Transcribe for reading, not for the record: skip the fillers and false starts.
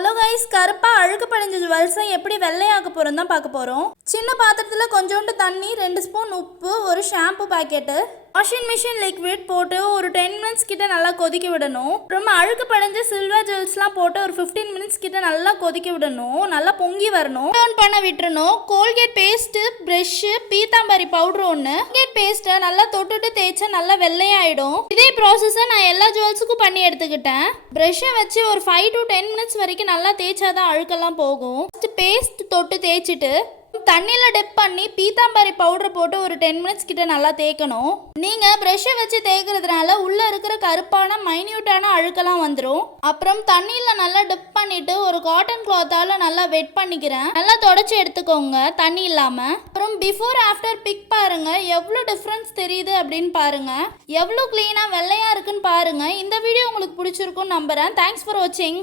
Hello guys, கருப்பா அழுக்கு படிஞ்ச ஜுவல்ஸை எப்படி வெள்ளையாக்க போறோம் தான் பார்க்க போறோம். சின்ன பாத்திரத்தில் கொஞ்சோண்டு தண்ணி, 2 ஸ்பூன் உப்பு, ஒரு shampoo packet, washing machine liquid போட்டு ஒரு 10 மினிட்ஸ் கிட்ட நல்லா கொதிக்க விடணும். ரொம்ப அழுக்கு படிஞ்ச சில்வர் ஜுவல்ஸ்லாம் போட்டு ஒரு 15 மினிட்ஸ் கிட்ட நல்லா கொதிக்க விடணும். நல்லா பொங்கி வரணும். டர்ன் பண்ண விட்டுறணும். Colgate paste, brush, Pitambari powder ஒன்று. கோல்கேட் பேஸ்ட்டை நல்லா தொட்டுட்டு தேய்ச்சா நல்லா வெள்ளையாயிடும். இதே ப்ராசஸை நான் எல்லா ஜுவல்ஸுக்கும் பண்ணி எடுத்துக்கிட்டேன். பிரஷ்ஷை வச்சு ஒரு 5 to 10 மினிட்ஸ் வரைக்கும் நல்லா தேய்ச்சாதான் அழுக்கெல்லாம் போகும். பேஸ்ட் தொட்டு தேய்ச்சிட்டு தண்ணியில் டிப் பண்ணி பீத்தாம்பரி பவுடர் போட்டு ஒரு 10 மினிட்ஸ் கிட்ட நல்லா தேய்க்கணும். நீங்கள் ப்ரெஷ்ஷை வச்சு தேய்க்கிறதுனால உள்ளே இருக்கிற கருப்பான மைன்யூட்டான அழுக்கெல்லாம் வந்துடும். அப்புறம் தண்ணியில் நல்லா டிப் பண்ணிட்டு ஒரு காட்டன் கிளாத்தால் நல்லா வெட் பண்ணிக்கிறேன். நல்லா தொடச்சி எடுத்துக்கோங்க தண்ணி இல்லாமல். அப்புறம் பிஃபோர் ஆஃப்டர் பிக் பாருங்க, எவ்வளோ டிஃப்ரென்ஸ் தெரியுது அப்படின்னு பாருங்க. எவ்வளோ க்ளீனாக வெள்ளையாக இருக்குன்னு பாருங்க. இந்த வீடியோ உங்களுக்கு பிடிச்சிருக்குன்னு நம்புகிறேன். தேங்க்ஸ் ஃபார் வாட்சிங்.